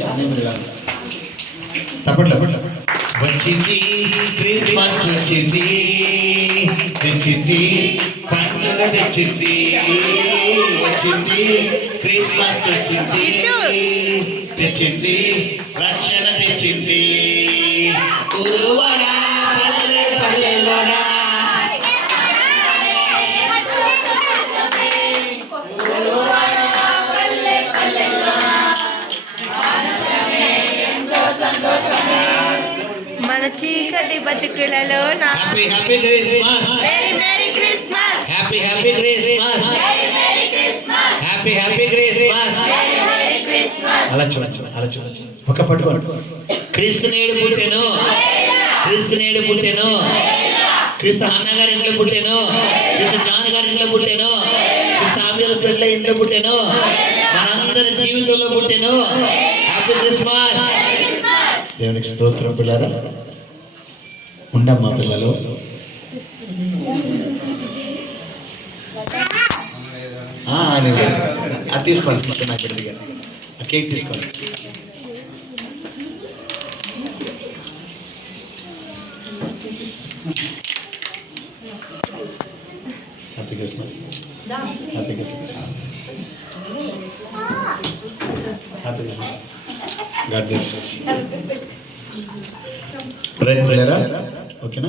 వస్తుంది అనే మీరు తప్పట్లే వచ్చింది క్రిస్మస్ వచ్చింది తెచ్చింది పండుగ తెచ్చింది వచ్చింది క్రిస్మస్ వచ్చింది తెచ్చింది రక్షణ తెచ్చింది ఉరువడా పల్లె పల్లెలోనా మన చీకటి బతుకులలో happy happy Christmas very merry Christmas happy happy Christmas happy happy Christmas అలా చూడండి ఒక పట్టుకోండి క్రీస్తు నేడు పుట్టెను క్రీస్తు నేడు పుట్టెను క్రీస్తు అన్నగారి ఇంట్లో పుట్టెను క్రీస్తు జాన్ గారి ఇంట్లో పుట్టెను క్రీస్తు ఆమెల పెట్ల ఇంట్లో పుట్టెను మనందరి జీవితంలో పుట్టెను హ్యాపీ క్రిస్మస్ దేవునికి స్తోత్రం పిల్లరా ఉండమ్మా పిల్లలు అది తీసుకోండి నాకు పెద్దగా ఆ కేక్ తీసుకోండి happy Christmas happy Christmas happy Christmas God bless you. ఓకేనా?